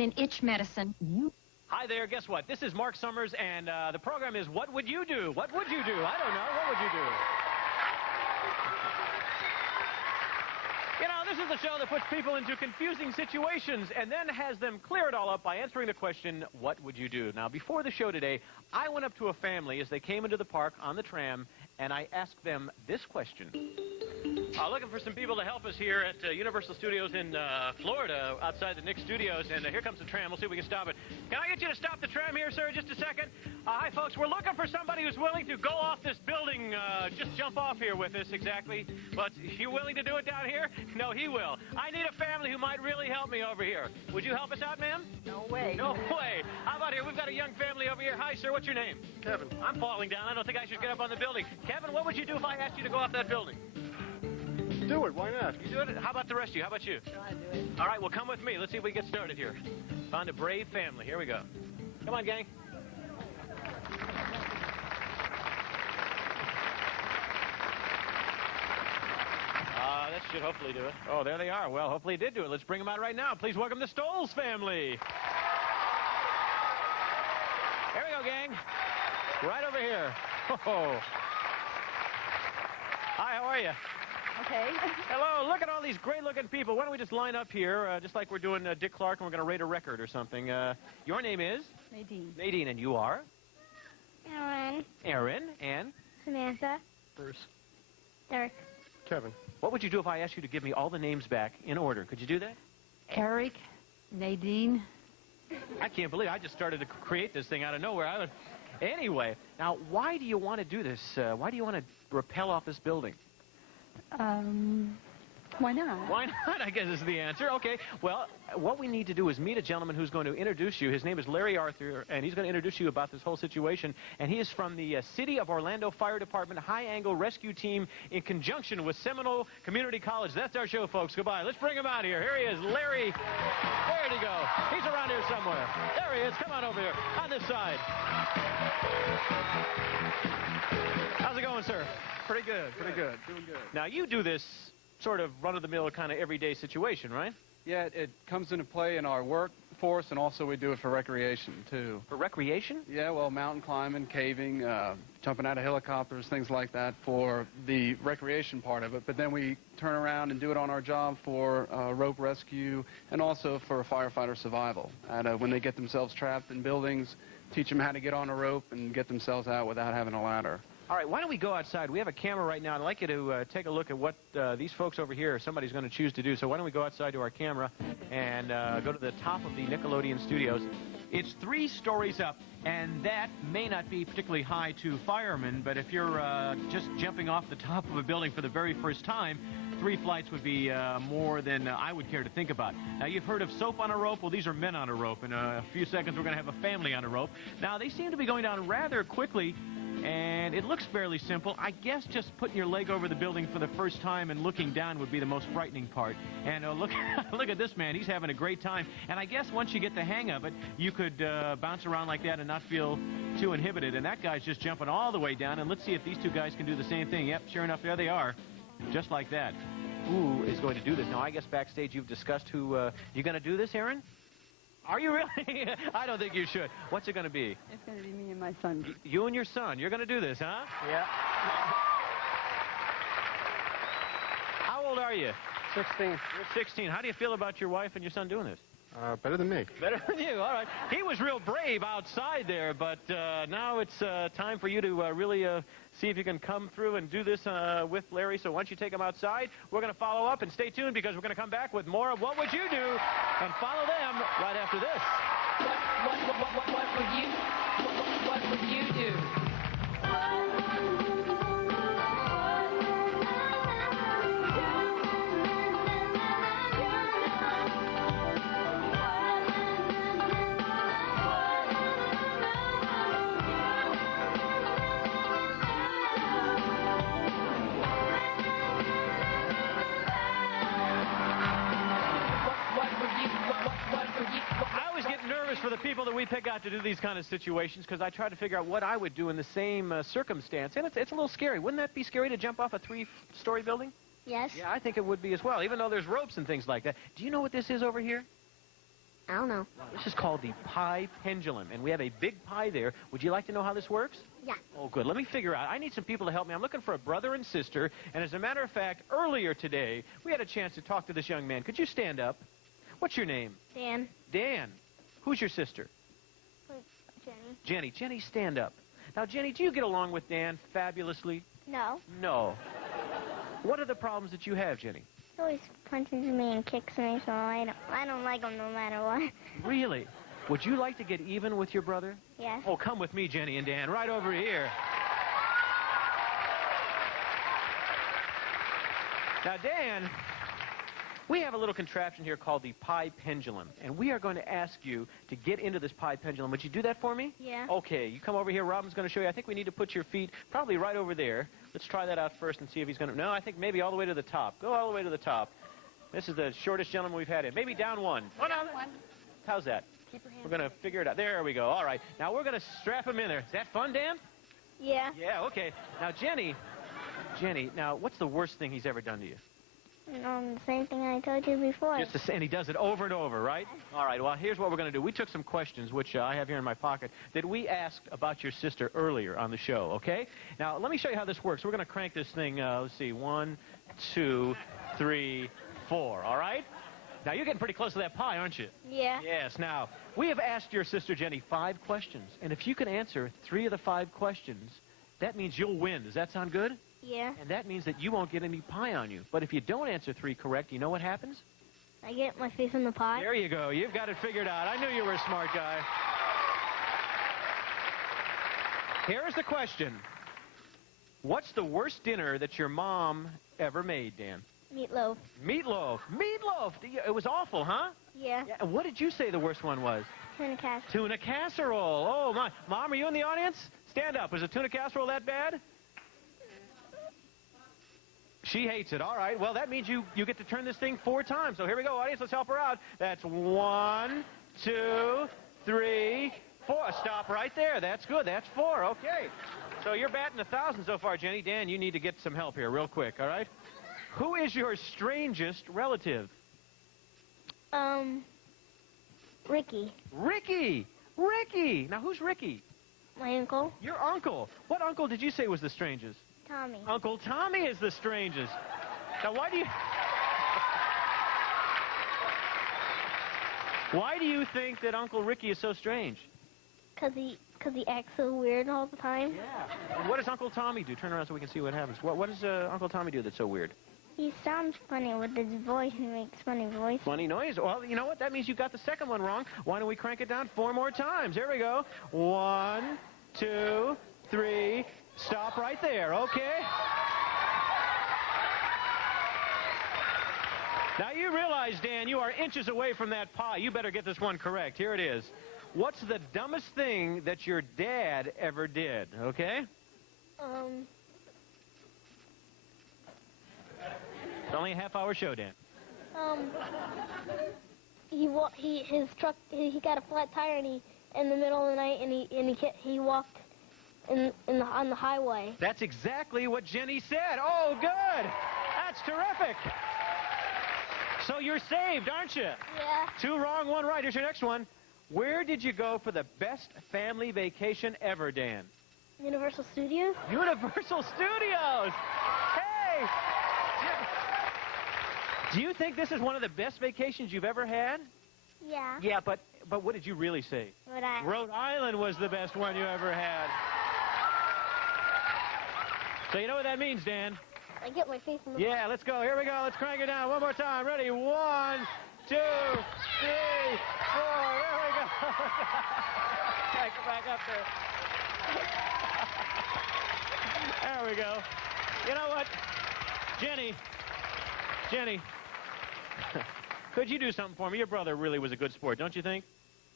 in itch medicine. Hi there, guess what? This is Mark Summers, and the program is What Would You Do? What would you do? I don't know. What would you do? You know, this is the show that puts people into confusing situations and then has them clear it all up by answering the question, what would you do? Now, before the show today, I went up to a family as they came into the park on the tram, and I asked them this question. Looking for some people to help us here at Universal Studios in Florida, outside the Nick Studios, and here comes the tram. We'll see if we can stop it. Can I get you to stop the tram here, sir, just a second? Hi, folks. We're looking for somebody who's willing to go off this building, just jump off here with us, exactly. But you willing to do it down here? No, he will. I need a family who might really help me over here. Would you help us out, ma'am? No way. No way. How about here? We've got a young family over here. Hi, sir. What's your name? Kevin. I'm falling down. I don't think I should get up on the building. Kevin, what would you do if I asked you to go off that building? Do it. Why not? You do it? How about the rest of you? How about you? Try to do it. All right, well, come with me. Let's see if we get started here. Found a brave family. Here we go. Come on, gang. That should hopefully do it. Oh, there they are. Well, hopefully it did do it. Let's bring them out right now. Please welcome the Stoles family. Here we go, gang. Right over here. Oh. Hi, how are you? Okay. Hello, look at all these great-looking people. Why don't we just line up here, just like we're doing Dick Clark, and we're going to rate a record or something. Your name is? Nadine. Nadine, and you are? Aaron. Aaron, and? Samantha. Bruce. Derek. Kevin. What would you do if I asked you to give me all the names back in order? Could you do that? Eric. Nadine. I can't believe I just started to create this thing out of nowhere. Anyway, now, why do you want to do this? Why do you want to rappel off this building? Why not? Why not, I guess is the answer. Okay, well, what we need to do is meet a gentleman who's going to introduce you. His name is Larry Arthur, and he's going to introduce you about this whole situation. And he is from the City of Orlando Fire Department High Angle Rescue Team in conjunction with Seminole Community College. That's our show, folks. Goodbye. Let's bring him out here. Here he is, Larry. Where'd he go? He's around here somewhere. There he is. Come on over here, on this side. How's it going, sir? Pretty good. Pretty good. Doing good. Now, you do this sort of run-of-the-mill kind of everyday situation, right? Yeah, it comes into play in our workforce, and also we do it for recreation, too. For recreation? Yeah, well, mountain climbing, caving, jumping out of helicopters, things like that for the recreation part of it. But then we turn around and do it on our job for rope rescue and also for firefighter survival. And when they get themselves trapped in buildings, teach them how to get on a rope and get themselves out without having a ladder. All right, why don't we go outside? We have a camera right now. I'd like you to take a look at what these folks over here, somebody's going to choose to do. So why don't we go outside to our camera and go to the top of the Nickelodeon studios. It's 3 stories up, and that may not be particularly high to firemen, but if you're just jumping off the top of a building for the very first time, 3 flights would be more than I would care to think about. Now, you've heard of soap on a rope. Well, these are men on a rope. In a few seconds, we're going to have a family on a rope. Now, they seem to be going down rather quickly, and it looks fairly simple. I guess just putting your leg over the building for the first time and looking down would be the most frightening part. And look at this man. He's having a great time. And I guess once you get the hang of it, you could bounce around like that and not feel too inhibited. And that guy's just jumping all the way down. And let's see if these 2 guys can do the same thing. Yep, sure enough, there they are. Just like that. Who is going to do this? Now, I guess backstage you've discussed who... you going to do this, Aaron? Are you really? I don't think you should. What's it going to be? It's going to be me and my son. You and your son. You're going to do this, huh? Yeah. How old are you? 16. You're 16. How do you feel about your wife and your son doing this? Better than me. Better than you. All right. He was real brave outside there, but now it's time for you to really see if you can come through and do this with Larry. So once you take him outside, we're going to follow up, and stay tuned because we're going to come back with more of What Would You Do, and follow them right after this. What would you do? For the people that we pick out to do these kind of situations, because I try to figure out what I would do in the same circumstance. And it's a little scary. Wouldn't that be scary to jump off a 3-story building? Yes. Yeah, I think it would be as well, even though there's ropes and things like that. Do you know what this is over here? I don't know. This is called the Pie Pendulum, and we have a big pie there. Would you like to know how this works? Yeah. Oh, good. Let me figure out. I need some people to help me. I'm looking for a brother and sister, and as a matter of fact, earlier today, we had a chance to talk to this young man. Could you stand up? What's your name? Dan. Dan. Who's your sister? Jenny. Jenny. Jenny, stand up. Now, Jenny, do you get along with Dan fabulously? No. No. What are the problems that you have, Jenny? He always punches me and kicks me, so I don't like him no matter what. Really? Would you like to get even with your brother? Yes. Oh, come with me, Jenny and Dan, right over here. Now, Dan, we have a little contraption here called the Pie Pendulum, and we are going to ask you to get into this Pie Pendulum. Would you do that for me? Yeah. Okay, you come over here. Robin's going to show you. I think we need to put your feet probably right over there. Let's try that out first and see if he's going to... No, I think maybe all the way to the top. Go all the way to the top. This is the shortest gentleman we've had in. Maybe down one. Oh, no. How's that? Keep your hands We're going to figure it out. There we go. All right. Now, we're going to strap him in there. Is that fun, Dan? Yeah. Yeah, okay. Now, Jenny, now, what's the worst thing he's ever done to you? The same thing I told you before. Just the same, and he does it over and over, right? All right, well, here's what we're going to do. We took some questions, which I have here in my pocket, that we asked about your sister earlier on the show, okay? Now, let me show you how this works. We're going to crank this thing, let's see, 1, 2, 3, 4, all right? Now, you're getting pretty close to that pie, aren't you? Yeah. Yes. Now, we have asked your sister, Jenny, 5 questions, and if you can answer 3 of the 5 questions, that means you'll win. Does that sound good? Yeah. And that means that you won't get any pie on you. But if you don't answer 3 correct, you know what happens? I get my face in the pie. There you go. You've got it figured out. I knew you were a smart guy. Here's the question. What's the worst dinner that your mom ever made, Dan? Meatloaf. Meatloaf. Meatloaf. It was awful, huh? Yeah. Yeah. And what did you say the worst one was? Tuna casserole. Tuna casserole. Oh, my. Mom, are you in the audience? Stand up. Was a tuna casserole that bad? She hates it. All right. Well, that means you get to turn this thing 4 times. So here we go, audience. Let's help her out. That's 1, 2, 3, 4. Stop right there. That's good. That's 4. Okay. So you're batting 1,000 so far, Jenny. Dan, you need to get some help here real quick, all right? Who is your strangest relative? Ricky. Ricky. Ricky. Now, who's Ricky? My uncle. Your uncle. What uncle did you say was the strangest? Tommy. Uncle Tommy is the strangest. Now, why do you think that Uncle Ricky is so strange? Cause he acts so weird all the time. Yeah. And what does Uncle Tommy do? Turn around so we can see what happens. What does Uncle Tommy do that's so weird? He sounds funny with his voice. He makes funny voice. Funny noise. Well, you know what? That means you got the second one wrong. Why don't we crank it down 4 more times? Here we go. 1, 2, 3. Stop right there, okay? Now, you realize, Dan, you are inches away from that pie. You better get this one correct. Here it is. What's the dumbest thing that your dad ever did, okay? It's only a half-hour show, Dan. His truck, he got a flat tire and in the middle of the night and he walked on the highway. That's exactly what Jenny said. Oh, good. That's terrific. So you're saved, aren't you? Yeah. 2 wrong, 1 right. Here's your next one. Where did you go for the best family vacation ever, Dan? Universal Studios. Universal Studios. Hey. Do you think this is one of the best vacations you've ever had? Yeah. Yeah, but what did you really say? Rhode Island. Rhode Island was the best one you ever had. So you know what that means, Dan? I get my face in the Yeah, let's go. Here we go. Let's crank it down. One more time. Ready? 1, 2, 3, 4. There we go. Back up there. There we go. You know what? Jenny, could you do something for me? Your brother really was a good sport, don't you think?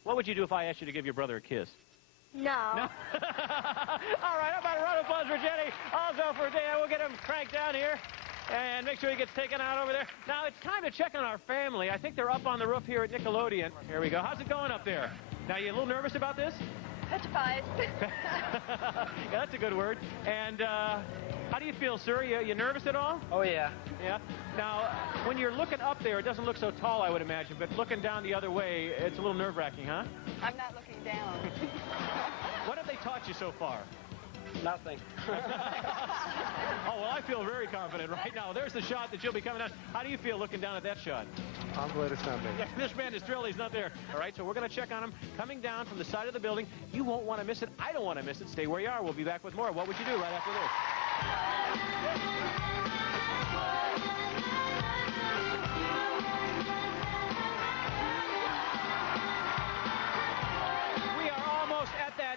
What would you do if I asked you to give your brother a kiss? No. No? All right, how about a round of applause for Jenny? Also for Dan. We'll get him cranked down here and make sure he gets taken out over there. Now, it's time to check on our family. I think they're up on the roof here at Nickelodeon. Here we go. How's it going up there? Now, you a little nervous about this? Petrified. Yeah, that's a good word. And how do you feel, sir? You nervous at all? Oh, yeah. Yeah. Now, when you're looking up there, it doesn't look so tall, I would imagine, but looking down the other way, it's a little nerve-wracking, huh? I'm not looking down. What have they taught you so far? Nothing. Oh, well, I feel very confident right now. There's the shot that you'll be coming on. How do you feel looking down at that shot? I'm glad it's not me. Yeah, this man is thrilled he's not there. All right, so we're going to check on him coming down from the side of the building. You won't want to miss it. I don't want to miss it. Stay where you are. We'll be back with more. What would you do right after this?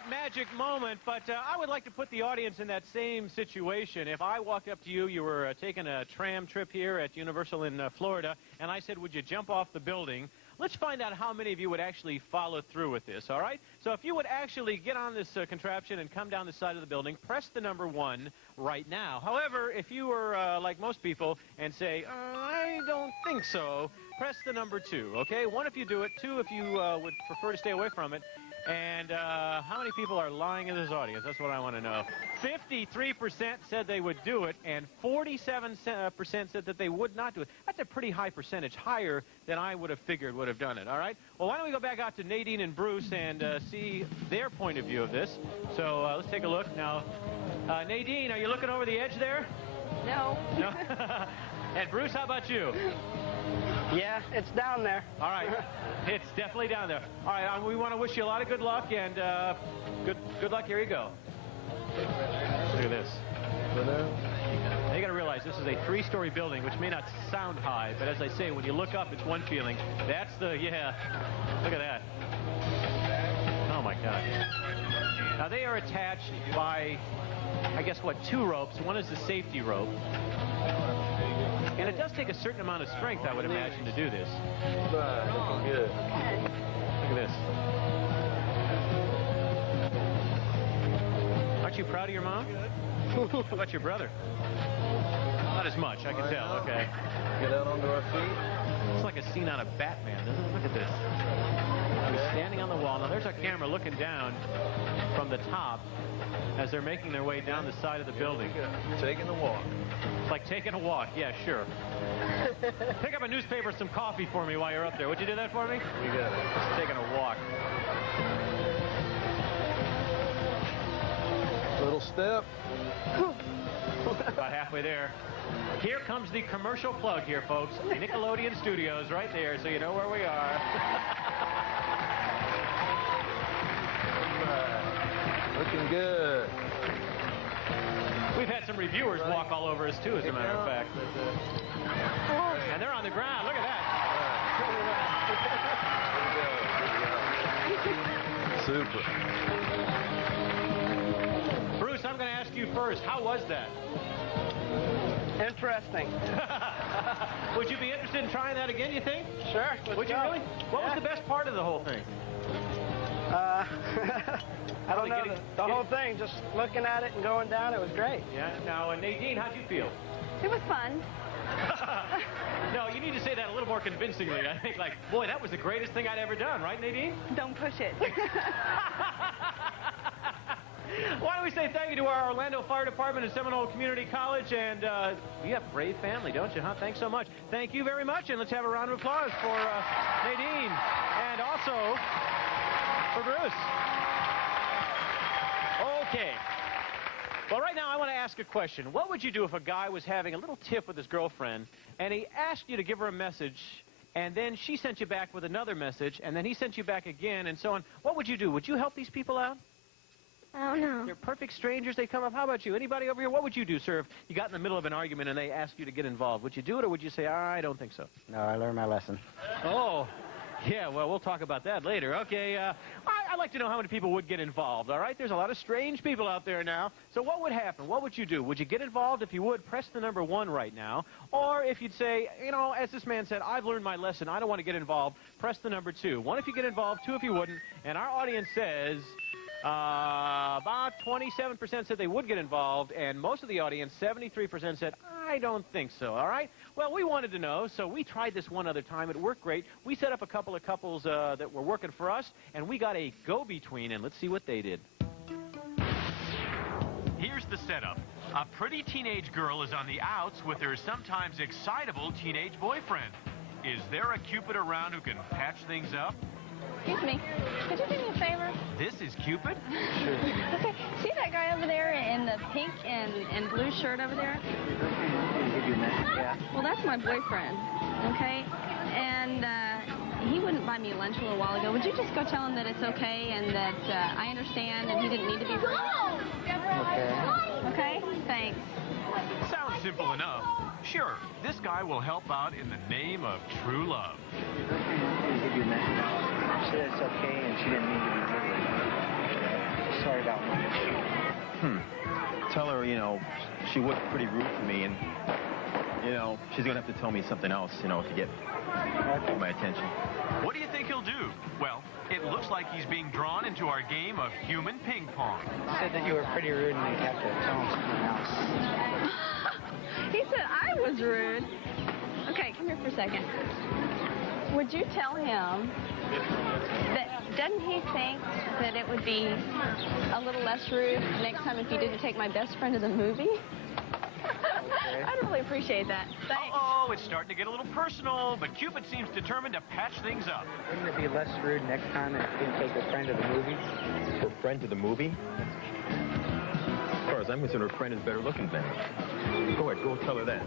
Magic moment, but I would like to put the audience in that same situation. If I walked up to you, you were taking a tram trip here at Universal in Florida, and I said, would you jump off the building? Let's find out how many of you would actually follow through with this, all right? So if you would actually get on this contraption and come down the side of the building, press the number 1 right now. However, if you were like most people and say, I don't think so, press the number 2, okay? 1 if you do it, 2 if you would prefer to stay away from it. And how many people are lying in this audience? That's what I want to know. 53% said they would do it, and 47% said that they would not do it. That's a pretty high percentage, higher than I would have figured would have done it, all right? Well, why don't we go back out to Nadine and Bruce and see their point of view of this. So let's take a look. Now, Nadine, are you looking over the edge there? No. No? And Bruce, how about you? Yeah, it's down there. All right. It's definitely down there. All right, we want to wish you a lot of good luck, and good luck. Here you go. Look at this. Now you got to realize this is a 3-story building, which may not sound high, but as I say, when you look up, it's one feeling. That's the, yeah, look at that. Oh, my God. Now, they are attached by, I guess, what, 2 ropes. One is the safety rope. And it does take a certain amount of strength, I would imagine, to do this. Looking good. Look at this. Aren't you proud of your mom? How about your brother? Not as much, I can tell. Okay. Get out onto our feet. It's like a scene out of Batman, doesn't it? Look at this. He's standing on the wall. Now, there's our camera looking down from the top as they're making their way down the side of the building. Taking a walk. It's like taking a walk. Yeah, sure. Pick up a newspaper, some coffee for me while you're up there. Would you do that for me? You got it. Just taking a walk. Little step. About halfway there. Here comes the commercial plug here, folks. Nickelodeon Studios right there, so you know where we are. Looking good. We've had some reviewers walk all over us, too, as a matter of fact. And they're on the ground. Look at that. Super. Bruce, I'm going to ask you first. How was that? Interesting. Would you be interested in trying that again, you think? Sure. Would you really? What was the best part of the whole thing? I don't know. The whole thing, just looking at it and going down, it was great. Yeah. Now, Nadine, how'd you feel? It was fun. No, you need to say that a little more convincingly. I think, like, boy, that was the greatest thing I'd ever done, right, Nadine? Don't push it. Why don't we say thank you to our Orlando Fire Department and Seminole Community College, and you have a brave family, don't you, huh? Thanks so much. Thank you very much, and let's have a round of applause for Nadine, and also for Bruce. Okay. Well, right now, I want to ask a question. What would you do if a guy was having a little tiff with his girlfriend, and he asked you to give her a message, and then she sent you back with another message, and then he sent you back again, and so on? What would you do? Would you help these people out? I don't know. They're perfect strangers. They come up. How about you? Anybody over here? What would you do, sir, if you got in the middle of an argument and they asked you to get involved? Would you do it, or would you say, I don't think so? No, I learned my lesson. Oh, yeah, well, we'll talk about that later. Okay, I'd like to know how many people would get involved, all right? There's a lot of strange people out there now. So what would happen? What would you do? Would you get involved? If you would, press the number 1 right now. Or if you'd say, you know, as this man said, I've learned my lesson. I don't want to get involved. Press the number 2. 1 if you get involved, 2 if you wouldn't. And our audience says About 27% said they would get involved, and most of the audience, 73%, said, I don't think so, all right? Well, we wanted to know, so we tried this one other time. It worked great. We set up a couple of couples that were working for us, and we got a go-between, and let's see what they did. Here's the setup. A pretty teenage girl is on the outs with her sometimes excitable teenage boyfriend. Is there a Cupid around who can patch things up? Excuse me. Could you do me a favor? This is Cupid? Okay. See that guy over there in the pink and blue shirt over there? Yeah. Well, that's my boyfriend. Okay? And he wouldn't buy me lunch a little while ago. Would you just go tell him that it's okay and that I understand and he didn't mean to be rude? Okay. Okay? Thanks. Sounds simple enough. Sure, this guy will help out in the name of true love. She said it's okay and she didn't mean to be rude. Sorry about lunch. Tell her, you know, she was pretty rude to me, and, you know, she's going to have to tell me something else, you know, to get my attention. What do you think he'll do? Well, it looks like he's being drawn into our game of human ping pong. He said that you were pretty rude and you'd have to tell him something else. He said I was rude. Okay, come here for a second. Would you tell him that, doesn't he think that it would be a little less rude next time if you didn't take my best friend to the movie? Okay. I'd really appreciate that. Thanks. Uh-oh, it's starting to get a little personal, but Cupid seems determined to patch things up. Wouldn't it be less rude next time if you didn't take your friend to the movie? Her friend to the movie? As far as I'm concerned, her friend is better looking than her. Go ahead, go tell her that.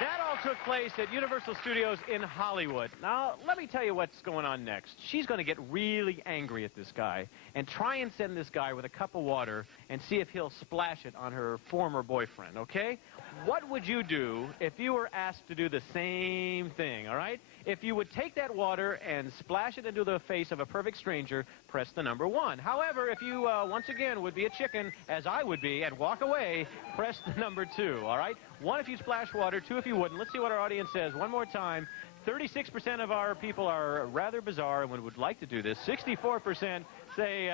That all took place at Universal Studios in Hollywood. Now, let me tell you what's going on next. She's going to get really angry at this guy and try and send this guy with a cup of water and see if he'll splash it on her former boyfriend, okay? What would you do if you were asked to do the same thing, all right? If you would take that water and splash it into the face of a perfect stranger, press the number 1. However, if you, once again, would be a chicken, as I would be, and walk away, press the number 2, all right? 1 if you splash water, 2 if you wouldn't. Let's see what our audience says one more time. 36% of our people are rather bizarre and would like to do this. 64% say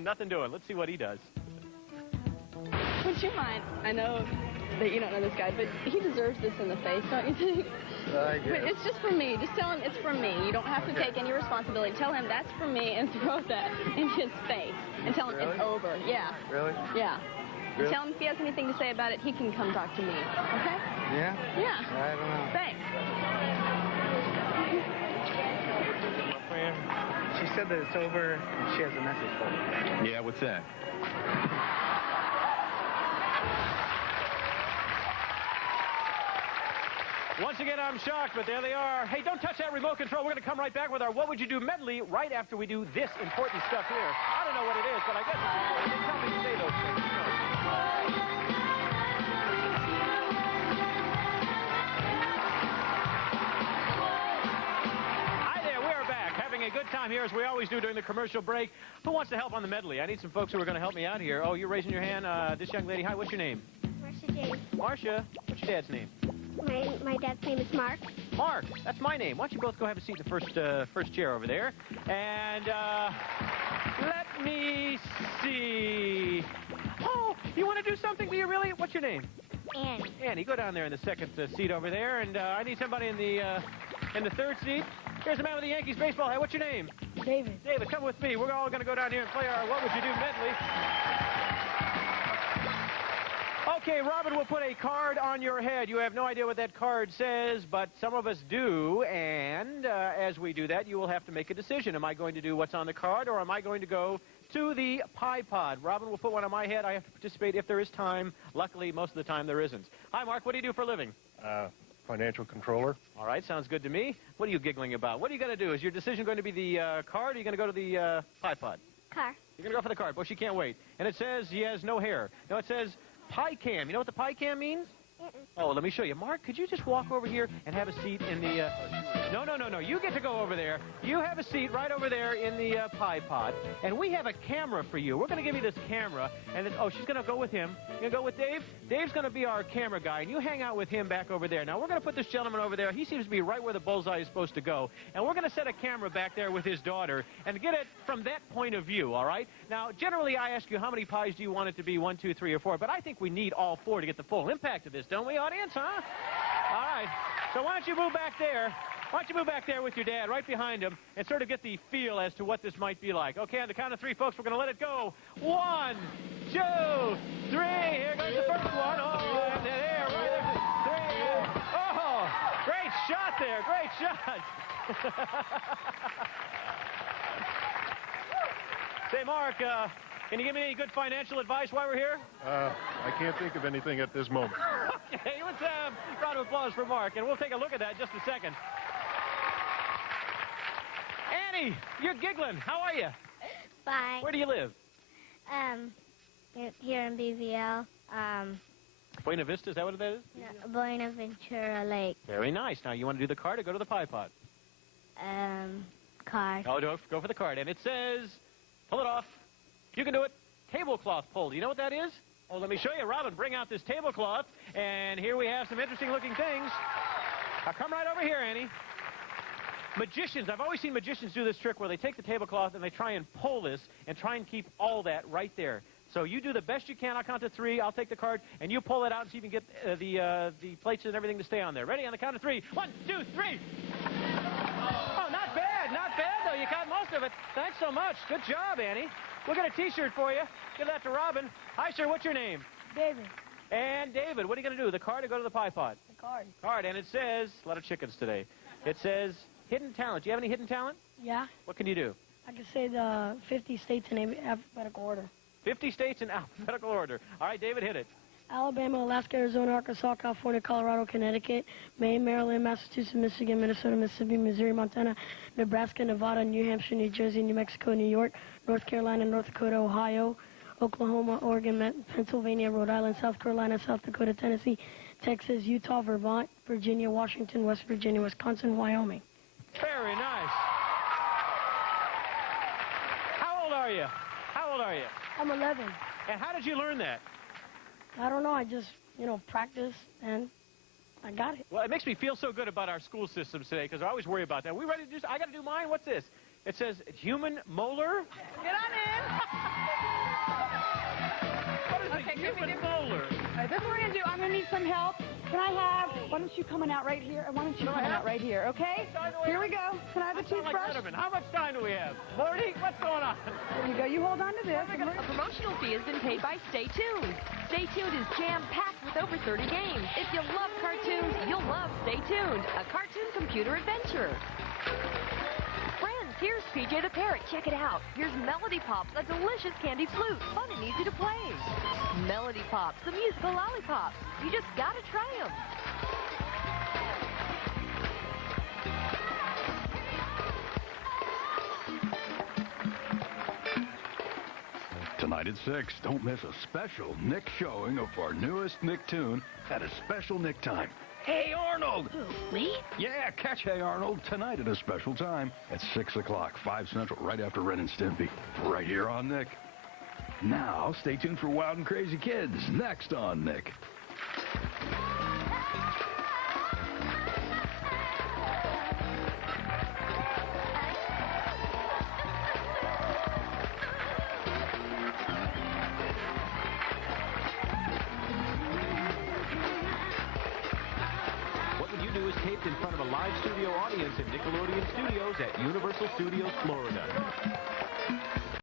nothing doing. Let's see what he does. Would you mind? I know that you don't know this guy, but he deserves this in the face, don't you think? I guess. But it's just for me. Just tell him it's for me. You don't have to take any responsibility. Tell him that's for me and throw that in his face. And tell him it's over. Yeah. Really? Yeah. Really? Tell him if he has anything to say about it, he can come talk to me. Okay? Yeah? Yeah. I don't know. Thanks. She said that it's over and she has a message for me. Yeah, what's that? Once again, I'm shocked, but there they are. Hey, don't touch that remote control. We're going to come right back with our What Would You Do medley right after we do this important stuff here. I don't know what it is, but I guess they tell me to say those things. Hi there, we are back, having a good time here as we always do during the commercial break. Who wants to help on the medley? I need some folks who are going to help me out here. Oh, you're raising your hand. This young lady. Hi, what's your name? Marcia James. Marcia. What's your dad's name? My dad's name is Mark. Mark, that's my name. Why don't you both go have a seat in the first chair over there? And let me see. Oh, you want to do something? Do you really? What's your name? Annie. Annie, go down there in the second seat over there. And I need somebody in the third seat. Here's the man with the Yankees baseball hat. What's your name? David. David, come with me. We're all going to go down here and play our What Would You Do medley. Okay, Robin will put a card on your head. You have no idea what that card says, but some of us do, and as we do that, you will have to make a decision. Am I going to do what's on the card, or am I going to go to the Pie Pod? Robin will put one on my head. I have to participate if there is time. Luckily, most of the time there isn't. Hi, Mark. What do you do for a living? Financial controller. All right, sounds good to me. What are you giggling about? What are you going to do? Is your decision going to be the card, or are you going to go to the Pie Pod? Car. You're going to go for the card. Well, she can't wait. And it says he has no hair. No, it says Pie Cam. You know what the Pie Cam means? Oh, let me show you. Mark, could you just walk over here and have a seat in the... No. You get to go over there. You have a seat right over there in the pie pod. And we have a camera for you. We're going to give you this camera. And then, oh, she's going to go with him. You're going to go with Dave? Dave's going to be our camera guy. And you hang out with him back over there. Now, we're going to put this gentleman over there. He seems to be right where the bullseye is supposed to go. And we're going to set a camera back there with his daughter and get it from that point of view, all right? Now, generally, I ask you, how many pies do you want it to be? 1, 2, 3, or 4. But I think we need all 4 to get the full impact of this, don't we, audience, huh? All right. So why don't you move back there? Why don't you move back there with your dad right behind him and sort of get the feel as to what this might be like. Okay, on the count of 3, folks, we're going to let it go. 1, 2, 3. Here goes the first one. Oh, and there, right there. 3. Oh, great shot there. Great shot. Say, Mark, can you give me any good financial advice while we're here? I can't think of anything at this moment. Okay, let's have a round of applause for Mark, and we'll take a look at that in just a second. Annie, you're giggling. How are you? Fine. Where do you live? Here in BVL. Buena Vista, is that what that is? No, Buenaventura Lake. Very nice. Now, you want to do the card or go to the pie pot? Card. Oh, go for the card. And it says, pull it off. You can do it. Tablecloth pull. Do you know what that is? Oh, let me show you. Robin, bring out this tablecloth. And here we have some interesting-looking things. Now, come right over here, Annie. Magicians. I've always seen magicians do this trick where they take the tablecloth and they try and pull this and try and keep all that right there. So you do the best you can. I'll count to 3. I'll take the card, and you pull it out and see if you can get the plates and everything to stay on there. Ready? On the count of 3. 1, 2, 3. Oh, not bad. Not bad, though. You got most of it. Thanks so much. Good job, Annie. We'll get a T-shirt for you. Give that to Robin. Hi, sir. What's your name? David. And David, what are you going to do? The card or go to the pie pot? The card. Card, and it says, a lot of chickens today. It says, hidden talent. Do you have any hidden talent? Yeah. What can you do? I can say the 50 states in alphabetical order. 50 states in alphabetical order. All right, David, hit it. Alabama, Alaska, Arizona, Arkansas, California, Colorado, Connecticut, Maine, Maryland, Massachusetts, Michigan, Minnesota, Mississippi, Missouri, Montana, Nebraska, Nevada, New Hampshire, New Jersey, New Mexico, New York, North Carolina, North Dakota, Ohio, Oklahoma, Oregon, Pennsylvania, Rhode Island, South Carolina, South Dakota, Tennessee, Texas, Utah, Vermont, Virginia, Washington, West Virginia, Wisconsin, Wyoming. Very nice. How old are you? How old are you? I'm 11. And how did you learn that? I don't know. I just, practice, and I got it. Well, it makes me feel so good about our school systems today because I always worry about that. We ready to do? I got to do mine. What's this? It says human molar. Get on in. What is a human molar? All right, this is what we're going to do. I'm going to need some help. Can I have, why don't you come on out right here? And why don't you come on out right here, okay? Here we go. Can I have a toothbrush? Like how much time do we have? Morty, what's going on? There you go. You hold on to this. A promotional fee has been paid by Stay Tuned. Stay Tuned is jam-packed with over 30 games. If you love cartoons, you'll love Stay Tuned, a cartoon computer adventure. Friends, here's PJ the Parrot. Check it out. Here's Melody Pops, a delicious candy flute, fun and easy to play. Melody Pops, the musical lollipops. You just gotta try them. Tonight at 6, don't miss a special Nick showing of our newest Nicktoon at a special Nick time. Hey, Arnold! Me? Yeah, catch Hey Arnold tonight at a special time at 6 o'clock, 5 Central, right after Ren and Stimpy, right here on Nick. Now, stay tuned for Wild and Crazy Kids, next on Nick. What would you do is taped in front of a live studio audience in Nickelodeon Studios at Universal Studios, Florida.